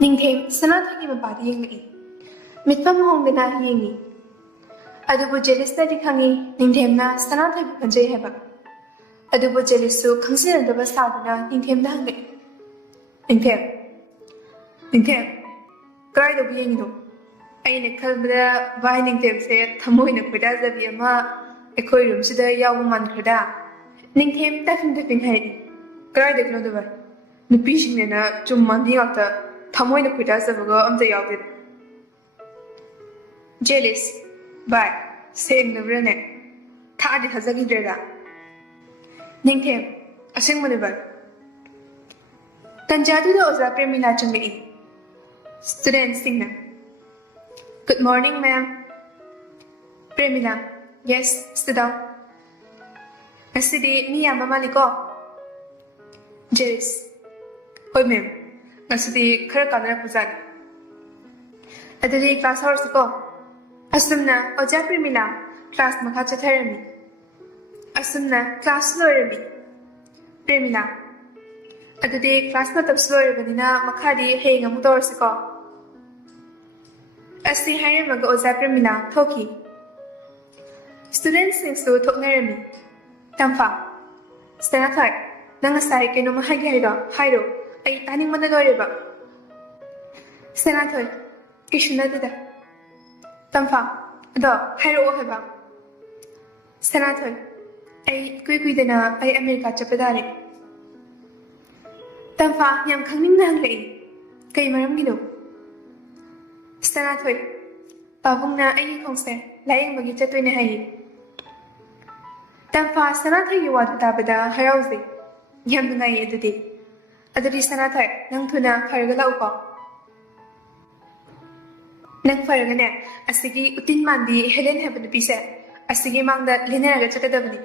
Ningthem Sanathagi mapadi yengi. Mitpam hongdana yengi. Adubu jealous na dikhangi Ningthem na Sanathagi panjay heba. Adubu jealous su khangsin adaba sadana Ningthem na hangi. Ningthem. Krai do yengi no. Aine khalbada vai Ningthem se thamoi na kuda zabi ama ekoi room sida yawu man khada. Ningthem tafing hai. Krai de kno do ba. Nupising na chum mandi ngata thamoi na kuda zabaga amta yawde. Jealous. Bye. Saying the rene. Tadi hazagi dreda. Ningthem. Asing manibar. Tanjadu da oza premina changi. Student singna. Good morning, ma'am. Premina. Yes, sit down. Asidi niya mamaliko. Jealous. Hoy ma'am. Asidi khara kanara puzan. Adadi class hours ko. Asumna oja Premina class makha chatharami. Asumna class loirami. Premina. Adadi class matab loirabanina makhadi heng amu torsiko. Asi hairamaga oja Premina thoki. Students singsu thoknarami. Tamfa. Stanathai. Nangasai keno mahagi hairo. Ay taning mana loiraba. Stanathai. Kishuna dida. Tamfa, ado, hairo heba. Sanathoi, ay kui-kui-dana ay Amerika chapadari. Tamfa, yam khangning na hanglai. Kay maram gino. Sanathoi, pabung na ay kongse, layang magitatoy na hayi. Tamfa, Sanathoi yuwadu tabada harawzi. Yam nunay adudi. Adudi Sanathoi, nang tuna karagala uko. Nang faragane, asigi utin mandi Helen hebben pise, asigi mangda lineraga chakadabni.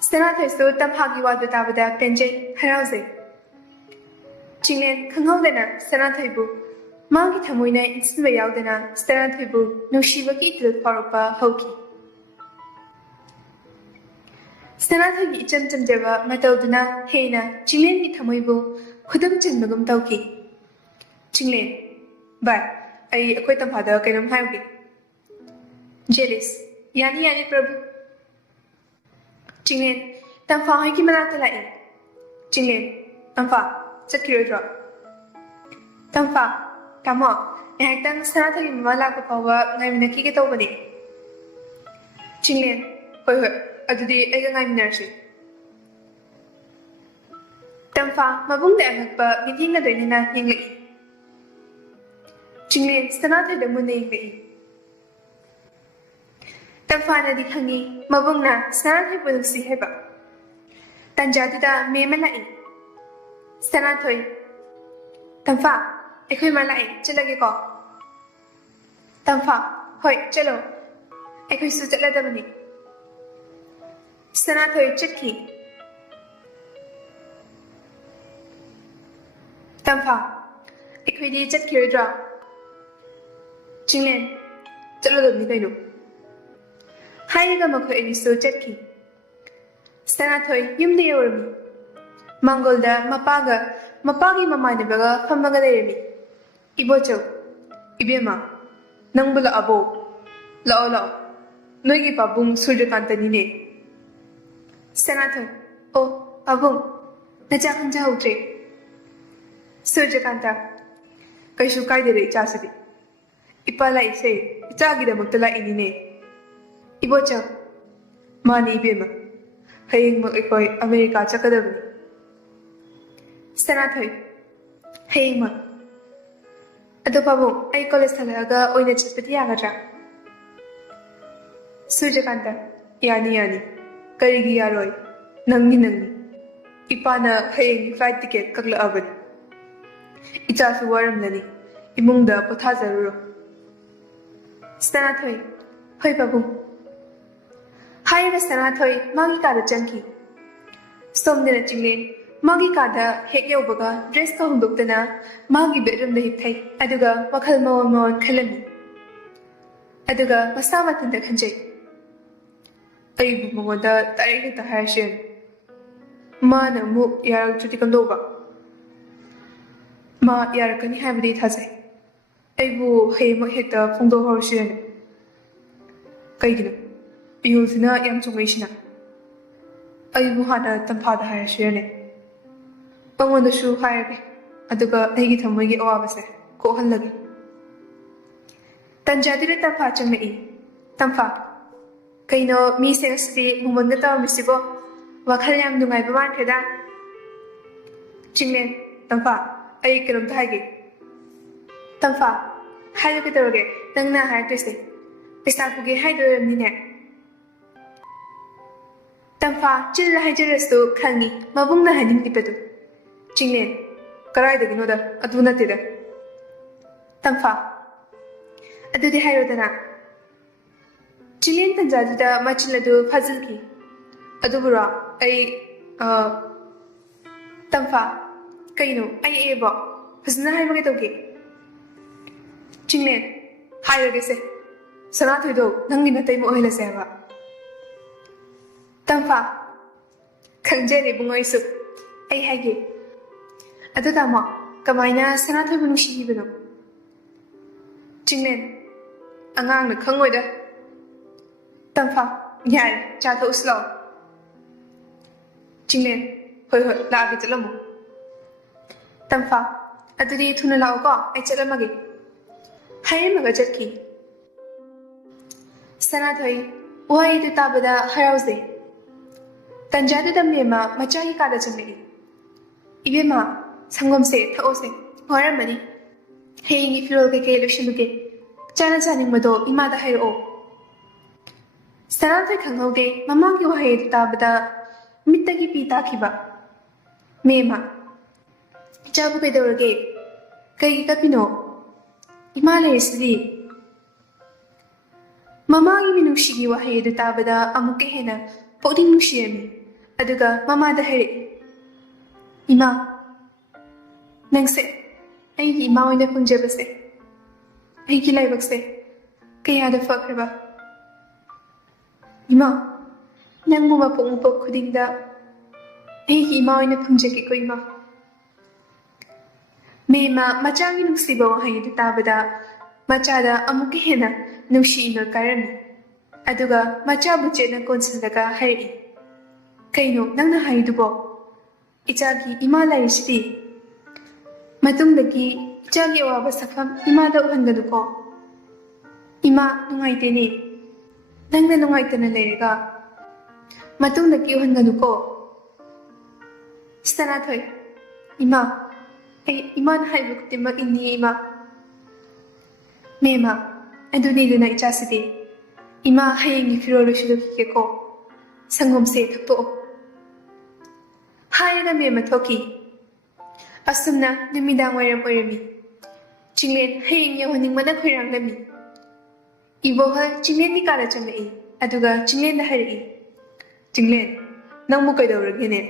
Sanathoi so tamhagi wadu tabada penjay harawze. Chinglen khanghawdana Sanathoi bu, mangi thamoina insinba yawdana Sanathoi bu nushibaki itil farupa hauki. Sanathoi gi icham chamjaba matawduna heina Chinglen gi thamoi bu khudam chinmagum tawki. Chinglen. Bye. I quit the father, can I have Jealous. Yani Prabhu. Chinglen, Tamfa Hikimanata. Chinglen, Tamfa, Sakura drop. Tamfa, come on. I had done Sanata in Malapova, I'm in a kick it over it. Chinglen, for her, at the day I'm nursery. Tamfa, Mabung the but meeting the Renina Hingley. Chinglen Sanathoi the Munay. Tamfana di Hangi, Mabungna, Sanathoi will see heba. Tanjadida Memalai. Sanathoi. Tamfa, Equimalai, Chilagiko. Tamfa, Hoi, Jello. Equisu Jeladamani. Sanathoi Chitki. Tamfa, Equidi Jetkiri drop. Chinglen, Jelladamni Gaino. Haiga Mako Eniso Jetki. Sanathoi, Yum de Yormi. Mangolda, Mapaga, Mapagi Mamanabaga, Famagademi. Ibocho, Ibema, Nangbula Abo, Laola, Nogi Babung Surjakantanine. Sanathoi, Oh, Abung, Najakanja Utre. Surjakanta, Kaishukai de Chasidi. Ipala ise, Itagida Mutala inine. Ibocha, Mani Bima, Haying Mokoi, America Chakadabni. Sanathoi, Haying Mak. Adopabu, I call a Salaga, Oina Chapatiagatra. Sujakanta, Yani, Karigi Aroi, Nangi, Ipana Haying flight ticket, Kakla Abad. Itasu Waram Nani, Imunda Potazaro. Sanathoi, Hoi Babu. Hi, Sanathoi, Magika the junkie. Some dinner chingling, Magika the Heyobaga, dress come Buktana, Magi bedroom the hip, Aduga, Wakalmo Mon Kalami. Aduga, Masamat in the Kanjay. Ayu Moda, Tarek the Hashem. Mana Mook Yarag Chutikandova. ꯃꯥ ꯌꯥꯔꯛꯀꯅꯤ ꯍꯥꯏꯕꯗꯤ ꯊꯥꯖꯩ ꯑꯩꯕꯨ ꯍꯌꯦꯡꯃꯛ ꯍꯦꯛꯇ ꯐꯣꯡꯗꯣꯛꯍꯧꯔꯁꯤꯔꯅꯦ ꯀꯩꯒꯤꯅꯣ ꯏꯌꯨꯜꯁꯤꯅ ꯌꯥꯝ ꯆꯨꯝꯃꯩꯁꯤꯅ ꯑꯩꯕꯨ ꯍꯥꯟꯅ ꯇꯝꯐꯥꯗ ꯍꯥꯏꯔꯁꯤꯔꯅꯦ ꯃꯉꯣꯟꯗꯁꯨ ꯍꯥꯏꯔꯒꯦ ꯑꯗꯨꯒ ꯑꯩꯒꯤ ꯊꯃꯣꯏꯒꯤ ꯑꯋꯥꯕꯁꯦ ꯀꯣꯛꯍꯜꯂꯒꯦ ꯇꯟꯖꯥꯗꯨꯗ ꯇꯝꯐꯥ ꯆꯪꯂꯛꯏ ꯇꯝꯐꯥ ꯀꯩꯅꯣ ꯃꯤꯁꯦ ꯉꯁꯤꯗꯤ ꯃꯨꯃꯟꯒ ꯇꯧꯔꯝꯃꯤꯁꯤꯕꯣ ꯋꯥꯈꯜ ꯌꯥꯝ ꯅꯨꯡꯉꯥꯏꯕ ꯃꯥꯟꯈ꯭ꯔꯦꯗ ꯆꯤꯡꯂꯦꯟ ꯇꯝꯐꯥ ꯑꯩ ꯀꯩꯅꯣꯝꯇ ꯍꯥꯏꯒꯦ ꯇꯝꯐꯥ ꯍꯥꯏꯌꯨ ꯀꯩꯗꯧꯔꯒꯦ ꯅꯪꯅ ꯍꯥꯏꯔꯛꯇꯣꯏꯁꯦ ꯄꯩꯁꯥ ꯄꯨꯒꯦ ꯍꯥꯏꯗꯣ ꯑꯣꯏꯔꯝꯅꯤꯅꯦ ꯇꯝꯐꯥ ꯆꯤꯜꯂ ꯍꯥꯏꯖꯔꯁꯨ ꯈꯪꯉꯤ ꯃꯕꯨꯡꯅ ꯍꯥꯏꯅꯤꯡꯂꯤꯕꯗꯨ ꯆꯤꯡꯂꯦꯟ ꯀꯔꯥꯏꯗꯒꯤꯅꯣꯗ ꯑꯗꯨ ꯅꯠꯇꯦꯗ ꯇꯝꯐꯥ ꯑꯗꯨꯗꯤ ꯍꯥꯏꯔꯣꯗꯅ ꯆꯤꯡꯂꯦꯟ ꯇꯟꯖꯥꯗꯨꯗ ꯃꯆꯤꯜ ꯑꯗꯨ ꯐꯥꯖꯤꯜꯈꯤ ꯑꯗꯨꯕꯨꯔꯣ ꯑꯩ ꯇꯝꯐꯥ ꯀꯩꯅꯣ ꯑꯩ ꯑꯦꯕꯣ ꯐꯖꯅ ꯍꯥꯏꯕ ꯀꯩꯗꯧꯒꯦ ꯆꯤꯡꯂꯦꯟ ꯍꯥꯏꯔꯒꯦꯁꯦ ꯁꯅꯥꯊꯣꯏꯗꯣ ꯅꯪꯒꯤ ꯅꯇꯩꯃ ꯑꯣꯏꯍꯜꯂꯁꯦ ꯍꯥꯏꯕ ꯇꯝꯐꯥ ꯈꯪꯖꯔꯦ ꯏꯕꯨꯡꯉꯣ ꯑꯩꯁꯨ ꯑꯩ ꯍꯥꯏꯒꯦ ꯑꯗꯨ ꯇꯥꯃꯣ ꯀꯃꯥꯏꯅ ꯁꯅꯥꯊꯣꯏꯕꯨ ꯅꯨꯡꯁꯤꯈꯤꯕꯅꯣ ꯆꯤꯡꯂꯦꯟ ꯑꯉꯥꯡꯅ ꯈꯪꯉꯣꯏꯗ ꯇꯝꯐꯥ ꯌꯥꯔꯦ ꯆꯥ ꯊꯛꯎꯁꯤ ꯂꯥꯛꯑꯣ ꯆꯤꯡꯂꯦꯟ ꯍꯣꯏ ꯍꯣꯏ ꯂꯥꯛꯑꯒꯦ ꯆꯠꯂꯝꯃꯣ ꯇꯝꯐꯥ ꯑꯗꯨꯗꯤ ꯊꯨꯅ ꯂꯥꯛꯑꯣꯀꯣ ꯑꯩ ꯆꯠꯂꯝꯃꯒꯦ ꯍꯥꯏꯔꯝꯃꯒ ꯆꯠꯈꯤ ꯁꯅꯥꯊꯣꯏ ꯋꯥꯍꯩꯗꯨ ꯇꯥꯕꯗ ꯍꯔꯥꯎꯖꯩ ꯇꯟꯖꯥꯗꯨꯗ ꯃꯦꯝꯃ ꯃꯆꯥꯒꯤ ꯀꯥꯗ ꯆꯪꯂꯛꯏ ꯏꯕꯦꯝꯃ ꯁꯪꯒꯣꯝꯁꯦ ꯊꯛꯑꯣꯁꯦ ꯋꯥꯔꯝꯃꯅꯤ ꯍꯌꯦꯡꯒꯤ ꯐꯤꯔꯣꯜ ꯀꯩꯀꯩ ꯂꯣꯏꯁꯤꯜꯂꯨꯒꯦ ꯆꯥꯅ ꯆꯥꯅꯤꯡꯕꯗꯣ ꯏꯃꯥꯗ ꯍꯥꯏꯔꯛꯑꯣ ꯁꯅꯥꯊꯣꯏ ꯈꯪꯍꯧꯗꯦ ꯃꯃꯥꯒꯤ ꯋꯥꯍꯩ ꯑꯗꯨ ꯇꯥꯕꯗ ꯃꯤꯠꯇꯒꯤ ꯄꯤ ꯇꯥꯈꯤꯕ ꯃꯦꯝꯃ ꯏꯆꯥꯕꯨ ꯀꯩꯗꯧꯔꯒꯦ ꯀꯩꯒꯤ ꯀꯞꯄꯤꯅꯣ ꯏꯃꯥ ꯂꯩꯔꯤꯁꯤꯗꯤ ꯃꯃꯥꯒꯤ ꯃꯤꯅꯨꯡꯁꯤꯒꯤ ꯋꯥꯍꯩ ꯑꯗꯨ ꯇꯥꯕꯗ ꯑꯃꯨꯛꯀ ꯍꯦꯟꯅ ꯄꯨꯛꯅꯤꯡ ꯅꯨꯡꯁꯤꯔꯝꯃꯤ ꯑꯗꯨꯒ ꯃꯃꯥꯗ ꯍꯥꯏꯔꯛꯏ ꯏꯃꯥ ꯅꯪꯁꯦ ꯑꯩꯒꯤ ꯏꯃꯥ ꯑꯣꯏꯅ ꯐꯪꯖꯕꯁꯦ ꯑꯩꯒꯤ ꯂꯥꯏꯕꯛꯁꯦ ꯀꯌꯥꯗ ꯐꯈ꯭ꯔꯕ ꯏꯃꯥ ꯅꯪꯕꯨ ꯃꯄꯣꯛ ꯃꯄꯣꯛ ꯈꯨꯗꯤꯡꯗ ꯑꯩꯒꯤ ꯏꯃꯥ ꯑꯣꯏꯅ ꯐꯪꯖꯒꯦꯀꯣ ꯏꯃꯥ ꯃꯦꯝꯃ ꯃꯆꯥꯒꯤ ꯅꯨꯡꯁꯤꯕ ꯋꯥꯍꯩ ꯑꯗꯨ ꯇꯥꯕꯗ ꯃꯆꯥꯗ ꯑꯃꯨꯛꯀ ꯍꯦꯟꯅ ꯅꯨꯡꯁꯤ ꯏꯅꯣꯠ ꯀꯥꯏꯔꯝꯃꯤ ꯑꯗꯨꯒ ꯃꯆꯥꯕꯨ ꯆꯦꯠꯅ ꯀꯣꯟꯁꯤꯜꯂꯒ ꯍꯥꯏꯔꯛꯏ ꯀꯩꯅꯣ ꯅꯪꯅ ꯍꯥꯏꯔꯤꯗꯨꯕꯣ ꯏꯆꯥꯒꯤ ꯏꯃꯥ ꯂꯩꯔꯤꯁꯤꯗꯤ ꯃꯇꯨꯡꯗꯒꯤ ꯏꯆꯥꯒꯤ ꯑꯋꯥꯕ ꯁꯛꯐꯝ ꯏꯃꯥꯗ ꯎꯍꯟꯒꯅꯨꯀꯣ ꯏꯃꯥ ꯅꯨꯡꯉꯥꯏꯇꯦꯅꯦ ꯅꯪꯅ ꯅꯨꯡꯉꯥꯏꯇꯅ ꯂꯩꯔꯒ ꯃꯇꯨꯡꯗꯒꯤ ꯎꯍꯟꯒꯅꯨꯀೋ ꯁꯅꯥꯊꯣꯏ ꯏꯃꯥ ꯑꯩ ꯏꯃꯥꯅ ꯍꯥꯏꯕ ꯈꯨꯗꯤꯡꯃꯛ ꯏꯅꯤꯌꯦ ꯏꯃꯥ ꯃꯦꯝꯃ ꯑꯗꯨꯅꯤꯗꯅ ꯏꯆꯥꯁꯤꯗꯤ ꯏꯃꯥ ꯍꯌꯦꯡꯒꯤ ꯐꯤꯔꯣꯜ ꯂꯣꯏꯁꯤꯜꯂꯨꯈꯤꯒꯦꯀꯣ ꯁꯪꯒꯣꯝꯁꯦ ꯊꯛꯇꯣꯛꯑꯣ ꯍꯥꯏꯔꯒ ꯃꯦꯝꯃ ꯊꯣꯛꯈꯤ ꯑꯁꯨꯝꯅ ꯅꯨꯃꯤꯗꯥꯡ ꯋꯥꯏꯔꯝ ꯑꯣꯏꯔꯝꯃꯤ ꯆꯤꯡꯂꯦꯟ ꯍꯌꯦꯡ ꯌꯧꯍꯟꯅꯤꯡꯕꯅ ꯈꯣꯏꯔꯥꯡꯂꯝꯃꯤ ꯏꯕꯣꯍꯜ ꯆꯤꯡꯂꯦꯟꯒꯤ ꯀꯥꯗ ꯆꯪꯂꯛꯏ ꯑꯗꯨꯒ ꯆꯤꯡꯂꯦꯟꯗ ꯍꯥꯏꯔꯛꯏ ꯆꯤꯡꯂꯦꯟ ꯅꯪꯕꯨ ꯀꯩꯗꯧꯔꯒꯦꯅꯦ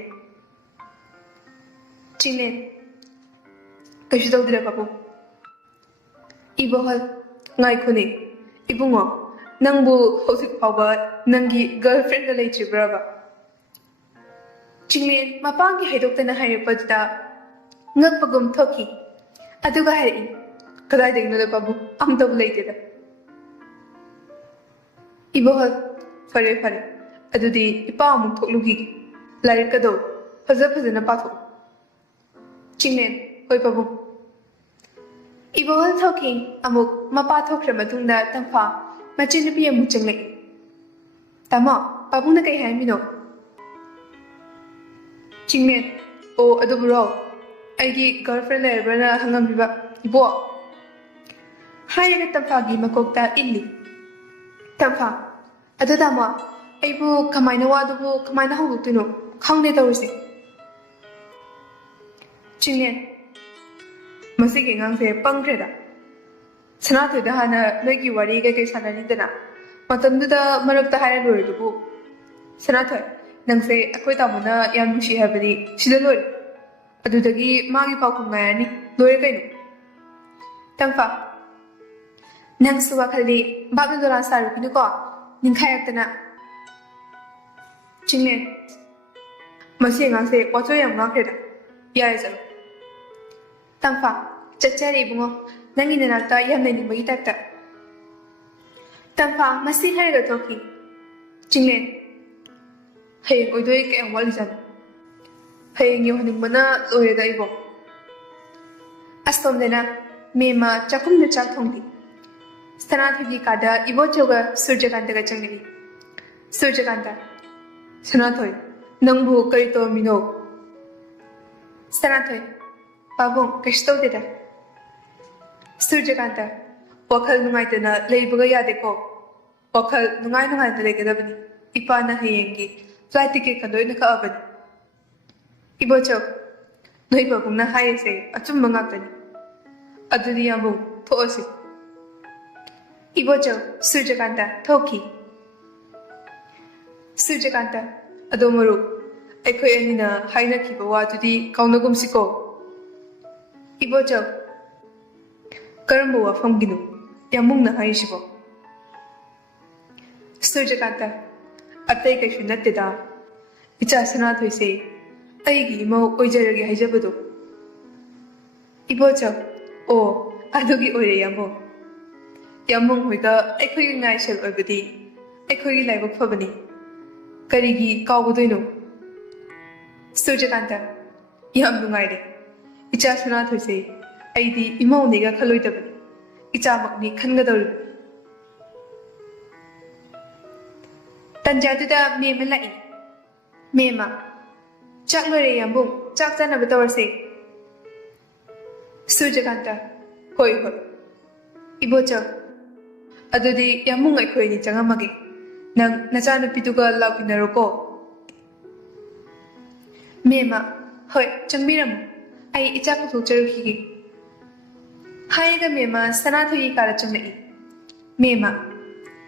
ꯆꯤꯡꯂꯦꯟ ꯀꯩꯁꯨ ꯇꯧꯗꯦꯗ ꯄꯥꯕꯨꯡ ꯏꯕꯣꯍꯜ ꯉꯥꯏꯈꯣꯅꯦ ꯏꯕꯨꯡꯉꯣ ꯅꯪꯕꯨ ꯍꯧꯖꯤꯛ ꯐꯥꯎꯕ ꯅꯪꯒꯤ ꯒꯔꯜꯐ꯭ꯔꯦꯟꯗ ꯂꯩꯇ꯭ꯔꯤꯕ꯭ꯔꯕ ꯆꯤꯡꯂꯦꯟ ꯃꯄꯥꯒꯤ ꯍꯥꯏꯗꯣꯛꯇꯅ ꯍꯥꯏꯔꯛꯄꯗꯨꯗ ꯉꯛꯄꯒꯨꯝ ꯊꯣꯛꯈꯤ ꯑꯗꯨꯒ ꯍꯥꯏꯔꯛꯏ ꯀꯗꯥꯏꯗꯒꯤꯅꯣꯗ ꯄꯥꯕꯨꯡ ꯑꯝꯇꯕꯨ ꯂꯩꯇꯦꯗ ꯏꯕꯣꯍꯜ ꯐꯔꯦ ꯐꯔꯦ ꯑꯗꯨꯗꯤ ꯏꯄꯥ ꯑꯃꯨꯛ ꯊꯣꯛꯂꯨꯈꯤꯒꯦ ꯂꯥꯏꯔꯤꯛꯀꯗꯣ ꯐꯖꯅ ꯄꯥꯊꯣꯛꯎ ꯆꯤꯡꯂꯦꯟ ꯍꯣꯏ ꯄꯥꯕꯨꯡ ꯏꯕꯣꯍꯜ ꯊꯣꯛꯈꯤ ꯑꯃꯨꯛ ꯃꯄꯥ ꯊꯣꯛꯈ꯭ꯔ ꯃꯇꯨꯡꯗ ꯇꯝꯐꯥ ꯃꯆꯟꯅꯨꯄꯤ ꯑꯃꯨꯛ ꯆꯪꯂꯛꯏ ꯇꯥꯃꯣ ꯄꯥꯕꯨꯡꯅ ꯀꯩ ꯍꯥꯏꯔꯝꯃꯤꯅꯣ ꯆꯤꯡꯂꯦꯟ ꯑꯣ ꯑꯗꯨꯕꯨꯔꯣ ꯑꯩꯒꯤ ꯒꯔꯜꯐ꯭ꯔꯦꯟ ꯂꯩꯔꯕ꯭ꯔꯅ ꯍꯪꯉꯝꯃꯤꯕ ꯏꯕꯣ ꯍꯥꯏꯔꯒ ꯇꯝꯐꯥꯒꯤ ꯃꯀꯣꯛꯇ ꯏꯜꯂꯤ ꯇꯝꯐꯥ ꯑꯗꯨ ꯇꯥꯃꯣ ꯑꯩꯕꯨ ꯀꯃꯥꯏꯅ ꯋꯥꯗꯨꯕꯨ ꯀꯃꯥꯏꯅ ꯍꯧꯗꯣꯛꯇꯣꯏꯅꯣ ꯈꯪꯗꯦ ꯇꯧꯔꯤꯁꯦ ꯆꯤꯡꯂꯦꯟ ꯃꯁꯤꯒꯤ ꯑꯉꯥꯡꯁꯦ ꯄꯪꯈ꯭ꯔꯦꯗ ꯁꯅꯥꯊꯣꯏꯗ ꯍꯥꯟꯅ ꯅꯣꯏꯒꯤ ꯋꯥꯔꯤ ꯀꯩꯀꯩ ꯁꯥꯟꯅꯅꯤꯡꯗꯅ ꯃꯇꯝꯗꯨꯗ ꯃꯔꯛꯇ ꯍꯥꯏꯔ ꯂꯣꯏꯔꯗꯨꯕꯨ ꯁꯅꯥꯊꯣꯏ ꯅꯪꯁꯦ ꯑꯩꯈꯣই ꯇꯥꯃꯣꯅ ꯌꯥꯝ ꯅꯨꯡꯁꯤ ꯍꯥꯏꯕꯗꯤ ꯁꯤꯗ ꯂꯣꯏꯔꯦ ꯑꯗꯨꯗꯒꯤ ꯃꯥꯒꯤ ꯄꯥꯎꯈꯨꯝ ꯉꯥꯏꯔꯅꯤ ꯂꯣꯏꯔꯦ ꯀꯩꯅꯣ ꯇꯝꯐꯥ ꯅꯪꯁꯨ ꯋꯥꯈꯜꯗꯤ ꯕꯥꯞꯅ ꯗꯣꯂꯥꯟ ꯁꯥꯔꯨꯈꯤꯅꯨꯀꯣ ꯅꯤꯡꯈꯥꯏꯔꯛꯇꯅ ꯆꯤꯡꯂꯦꯟ ꯃꯁꯤ ꯑꯉꯥꯡꯁꯦ ꯋꯥꯆꯣꯏ ꯌꯥꯝ ꯉꯥꯡꯈ꯭ꯔꯦꯗ ꯌꯥꯔꯦ ꯆꯠꯂꯣ Tamfa, chachari bungo, nangi nanakta yam nani bagi takta. Tamfa, masi hari ga toki. Jinglen, hayang oidoi kaya wali jan. Hayang yung haning mana loya da ibo. Astom dena, mema chakum na chak thongdi. Sanathagi kada ibo choga surjakanta ga changniri. Surjakanta, Sanathoi, nangbu karito mino. Sanathoi, Babong, kashto deda. Surjakanta, wakal nungai dena leibaga yade ko. Wakal nungai na legedabani. Ipa na hayengi, flight ticket kandoy na kaabani. Ibo chok, noi babong na hayase achum mangapani. Aduni yamong toosi. Ibo chok, Surjakanta, toki. Surjakanta, adomaru, aikoi anina haina kiba wadudi kaunagumsiko. Ibo chok, karambo wafamginu, yamong na hayishibo. Surjakanta, atay kay shunatida, icha sanathoi se, aigi imo oijaragi haijabado. Ibo chok, o, adugi oire yamo. Yamong hoida aikoi ngai shel oibadi, aikoi laibak fabani. Karigi kaubudoino. Surjakanta, yam nungaire. Icha sanathoi se, aidi imo nega khaloidabani. Icha makni khangadawri. Tanjaduda mema lai. Mema. Chak lore yambung, chak jana batawase. Surjakanta, hoi hoi. Ibo chak. Adudi yambung ay koi ni changamagi. Nang nachana pituga laupinaroko. Mema, hoi, changmiramu. Ay ichak thukcharukigi. Hayaga mema sanathoi kara changai. Mema.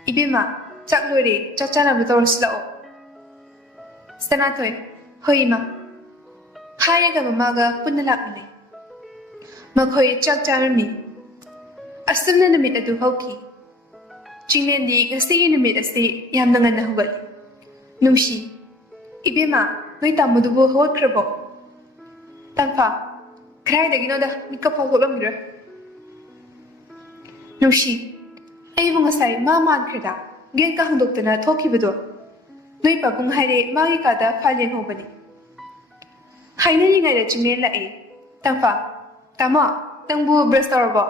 Ibema. Chak lori, chak chana batawasila o. Sanathoi, hoi ma. Hayaga mamaga punalapni. Makhoi chak chanami. Astumna namit adu hauki. Jinglendi ngasi namit asi yam nangan na hugal. Nungshi. Ibema, noi tamudubu hawat krabo. Tamfa, krai da ginoda nikapau hulam gira. Nungshi. Ayo ngasay maman krida. Gen ka handokdana thokibado. Noi babung haire magi kada phalen hobani. Hainani ngai da jinglen la e. Tamfa, tama, nangbu brush tarabo.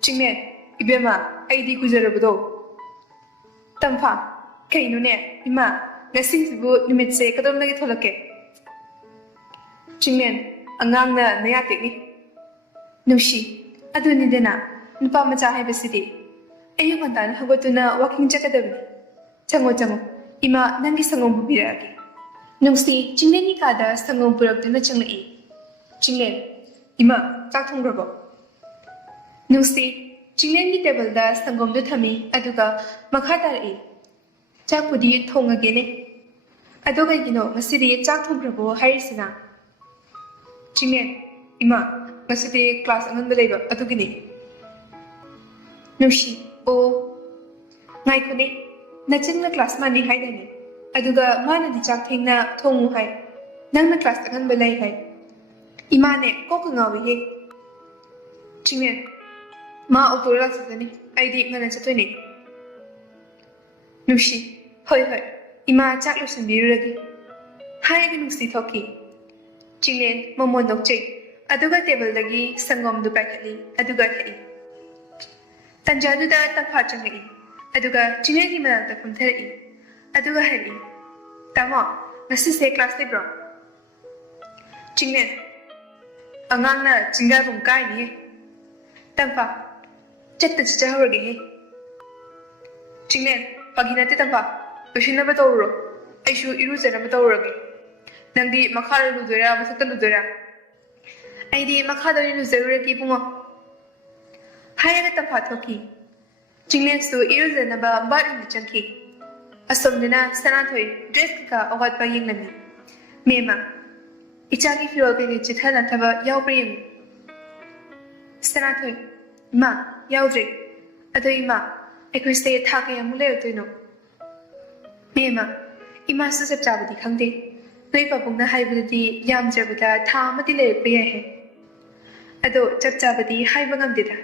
Jinglen, ibema, aidi kujarabado. Tamfa, kaino ne, ima, ngasingsibu nimitse kadom lagi tholake. Jinglen, angang na nayatik ni. Nushi, aduni dena, nupa macha haibasidi. Ayo kantan hagotuna walking jakadabni. Chango, ima nangi sangom bubiragi. Nungsi, jinglen ni kada sangom burakduna changlai. Jinglen, ima, chak thongrabo. Nungsi, jinglen ni table da sangom du thami, aduga makhatari. Chak pudi thongagene. Aduga gino, masidi chak thongrabo harisina. Jinglen, ima, masidi class angan balayba, adugini. Nungsi, o, ngai kone, nachingna class mani haidani. Aduga mana di chak thingna thongu hai. Nangna class angan balay hai. Imane koka ngawi ye. Jinglen, ma opura sadani, aidi ngana chatoini. Nushi, hoi, ima chak lusan biruragi. Hayaga nungsi thoki. Jinglen, momon nokche. Aduga table dagi sangom du pakali. Aduga thai. Tanjaduda tamfa changai. Aduga jinglen ni manata kumthari. Aduga hari. Tama, ngasi se class ni bro. Jinglen, angang na jingga bung kai ni. Tamfa, chatta chichahurage he. Jinglen, paginati tamfa, Oshin na batawro. Aishu iruzana batawrage. Nangdi makhara ludura, masakta ludura. Aidi makhada ni luzaruragi bungo. Hayaga tamfa thoki. Jinglen su iruzana ba batni chanki. Asomdana sanathoi dress ka awat pa yinglami. Mema, ichagi fiol kani chithana thaba yawprim. Sanathoi, ma, yaudre. Ado ima, aikoi stay thaka yamule utuino. Mema, ima susap chabadi khangde. Noi babung na haibudadi yam jabada tha amati le priya hai. Ado chap chabadi haiba ngamdida.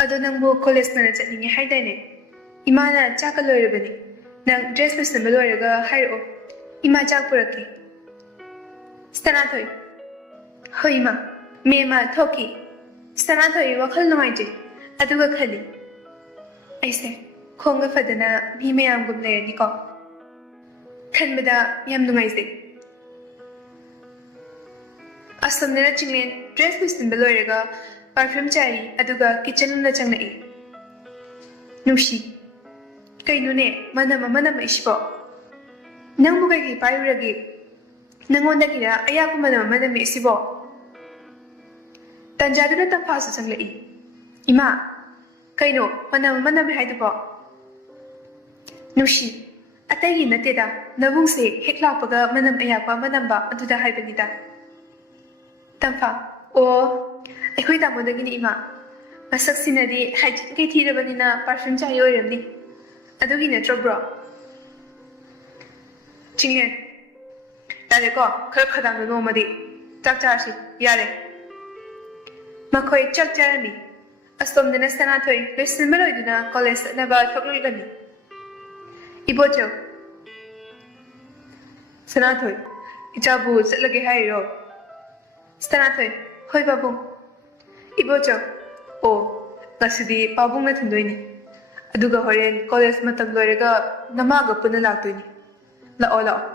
Ado nangbu college mana chatningi haidaine. Imana chaka loirabani. Nang dress pasinba loiraga hairo. Ima chak puraki. Stanathoi. Hoi ima. Me ma thoki. Stanathoi wakhal numaiji. Aduga khali. Aise khonga fadana mi mayam gum lerani ko. Khanbada yam numaiji. Aslamnera chinglen dress pasinba loiraga perfume chari aduga kitchen na changnai. Nushi. Kainune manam isbo. Nang bugagi pairagi. Nangonda kira ayaku manam isibo. Tanjaduna tampasu changlai. Ima. Kaino manam haidubo. Nushi. Atagi nateda nabungse heklapaga manam ayakwa manamba aduda haibanida. Tamfa. O Ekoi tamodagini ima. Masak sinadi hajit kay thirabanina perfume chahi oiramni. Adugi natro bro. Chinglen. Tare ko khar khadang no madi. Chak charsi yare. Makhoi chak charami. Astom dina stanathoi lesson meloidina college na ba thoklugani. Ibocho. Stanathoi. Ichabu chatlage hairo. Stanathoi. Hoi babu. Ibocho. O ngasidi pabung na thindoini. Aduga horen college matam loiraga namaga puna laktoini. Lao.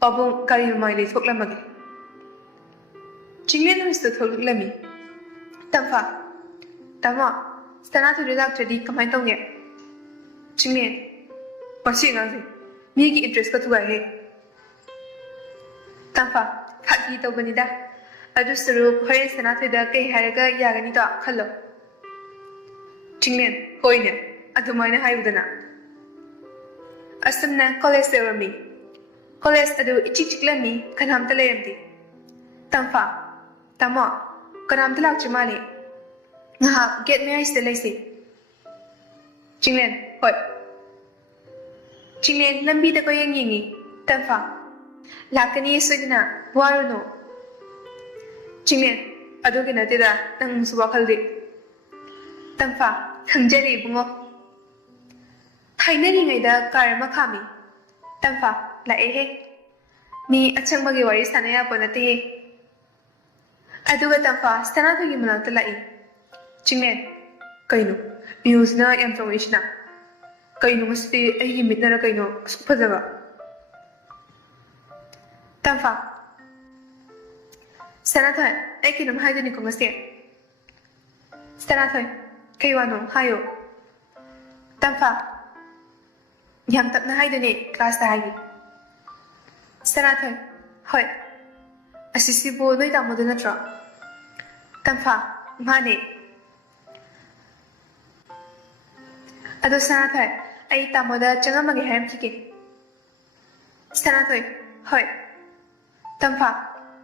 Pabung kari maili thoklamagi. Chinglen hoisto thoklami. Tamfa. Tama. Stanathoi laktradi kamai tongne. Chinglen. Wasi ngasi. Migi interest ka tuwa he. Tamfa. Khaki tawbanida. Adu sarup horen stanathoi da kay haraga yagani to khallo. Chinglen. Hoine. Adumaina haibudana. Astamna college serami. College adu ichiklami kanam talayamdi. Tamfa. Tama. Kanam talak chimani. Ngaha get me ice laisi. Chinglen. Hoi. Chinglen lambi da ko yangi. Tamfa. Lakani sudina. Waruno. Chinglen. Adu kinatida nang suwakaldi. Tamfa. Kangjari bungo. Hainari ngaida karma kami. Tamfa, la ehe. Ni achang magi wari sanaya ponate he. Aduga tamfa, stanato gi manata lai. Chinglen, kaino. News na information na. Kaino masti ay mitna na kaino supadaga. Tamfa. Stanato, ay kinam haida ni kumasti. Stanato, kaywano hayo. Tamfa. Yam tap na haidani class ta haigi. Stanathoi. Hoi. Asisibo noi tamodo natro. Tamfa. Mane. Ado stanathoi. Ay tamoda changamagi haram kike. Stanathoi. Hoi. Tamfa.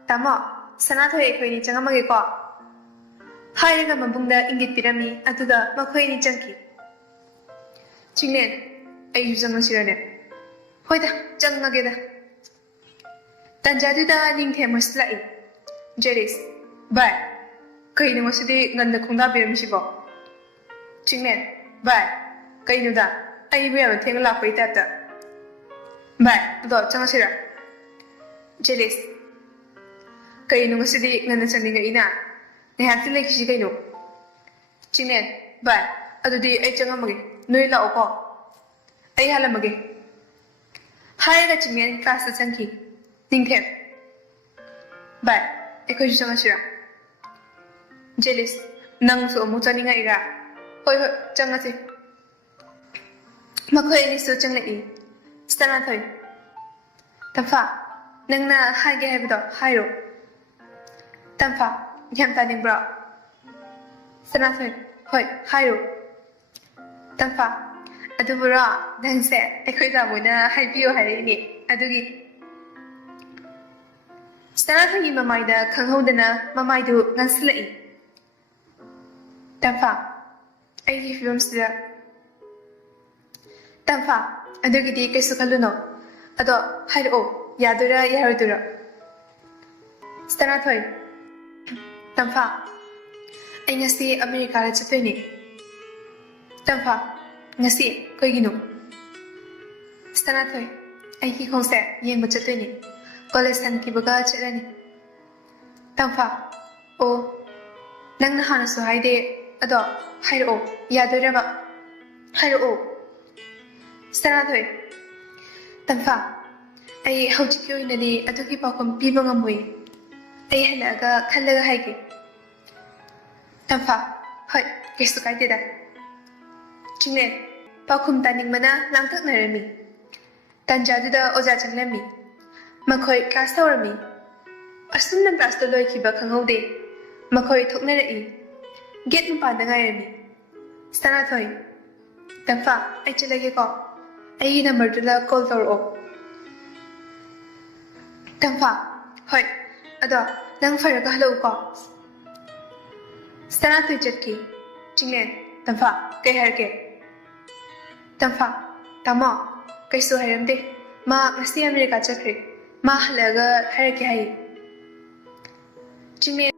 Tamo. Stanathoi ekoi ni changamagi ko. Hairaga mabungda ingit pirami aduga makhoi ni changki. Chinglen. Ay yuzang sirane. Hoida, changageda. Tanjaduda Ningthoujam lai. Jeris. Bye. Kaino masudi nganda khongda biramsibo. Chinglen. Bye. Kaino da. Ay buyam theng lakpai tata. Bye. Do changasira. Jeris. Kaino masudi nganda changninga ina. Nehakti lekisi kaino. Chinglen. Bye. Adudi ay changamagi. Noi lao ko. Ay halamagi. Hayaga chinglen class ta changki. Ningthem. Bye. Ekoi changasira. Jealous. Nang so mu chaninga ira. Hoi changasi. Makhoi ni so changlai. Stanathoi. Tamfa. Nangna haige haibdo hairo. Tamfa. Yam taning bra. Stanathoi. Hoi hairo. Tamfa. Adubura nangse ekoi ga muna haibiyo harini adugi. Stanathoi mamaida khanghodana mamaidu nganslai. Tamfa. Ay films da. Tamfa. Adugi di kaisu kaluno. Ado hairo yadura yarodura. Stanathoi. Tamfa. ꯑꯩ ꯉꯁꯤ ꯑꯃꯦꯔꯤꯀꯥꯗ ꯆꯠꯇꯣꯏꯅꯦ ꯇꯝꯐꯥ ꯉꯁꯤ ꯀꯩꯒꯤꯅꯣ ꯁꯅꯥꯊꯣꯏ ꯑꯩꯒꯤ ꯈꯣꯡꯁꯦ ꯌꯦꯡꯕ ꯆꯠꯇꯣꯏꯅꯦ ꯀꯣꯂꯦꯖ ꯍꯟꯈꯤꯕꯒ ꯆꯠꯂꯅꯤ ꯇꯝꯐꯥ ꯑꯣ ꯅꯪꯅ ꯍꯥꯟꯅꯁꯨ ꯍꯥꯏꯗꯦ ꯑꯗꯣ ꯍꯥꯏꯔꯛꯑꯣ ꯌꯥꯗꯣꯏꯔꯕ ꯍꯥꯏꯔꯛꯑꯣ ꯁꯅꯥꯊꯣꯏ ꯇꯝꯐꯥ ꯑꯩ ꯍꯧꯖꯤꯛꯀꯤ ꯑꯣꯏꯅꯗꯤ ꯑꯗꯨꯒꯤ ꯄꯥꯎꯈꯨꯝ ꯄꯤꯕ ꯉꯝꯃꯣꯏ ꯑꯩ ꯍꯜꯂꯛꯑꯒ ꯈꯜꯂꯒ ꯍꯥꯏꯒꯦ ꯇꯝꯐꯥ ꯍꯣꯏ ꯀꯩꯁꯨ ꯀꯥꯏꯗꯦꯗ ꯆꯤꯡꯂꯦꯟ ꯄꯥꯎꯈꯨꯝ ꯇꯥꯅꯤꯡꯕꯅ ꯂꯥꯡꯇꯛꯅꯔꯝꯃꯤ ꯇꯥꯟꯖꯥꯗꯨꯗ ꯑꯣꯖꯥ ꯆꯪꯂꯝꯃꯤ ꯃꯈꯣꯏ ꯀ꯭ꯂꯥꯁ ꯇꯧꯔꯝꯃꯤ ꯑꯁꯨꯝꯅ ꯀ꯭ꯂꯥꯁꯇꯣ ꯂꯣꯏꯈꯤꯕ ꯈꯪꯍꯧꯗꯦ ꯃꯈꯣꯏ ꯊꯣꯛꯅꯔꯛꯏ ꯒꯦꯠ ꯃꯄꯥꯟꯗ ꯉꯥꯏꯔꯝꯃꯤ ꯁꯅꯥꯊꯣꯏ ꯇꯝꯐꯥ ꯑꯩ ꯆꯠꯂꯒꯦꯀꯣ ꯑꯩꯒꯤ ꯅꯝꯕꯔꯗꯨꯗ ꯀꯣꯜ ꯇꯧꯔꯛꯑꯣ ꯇꯝꯐꯥ ꯍꯣꯏ ꯑꯗꯣ ꯅꯪ ꯐꯔꯒ ꯍꯜꯂꯛꯎꯀꯣ ꯁꯅꯥꯊꯣꯏ ꯆꯠꯈꯤ ꯆꯤꯡꯂꯦꯟ ꯇꯝꯐꯥ ꯀꯩ ꯍꯥꯏꯔꯒꯦ ꯇꯝꯐꯥ ꯇꯥꯃꯣ ꯀꯩꯁꯨ ꯍꯥꯏꯔꯝꯗꯦ ꯃꯥ ꯉꯁꯤ ꯑꯃꯦꯔꯤꯀꯥ ꯆꯠꯈ꯭ꯔꯦ ꯃꯥ ꯍꯜꯂꯛꯑꯒ ꯍꯥꯏꯔꯛꯀꯦ ꯍꯥꯏꯌꯦ ꯆꯤꯡꯂꯦꯟ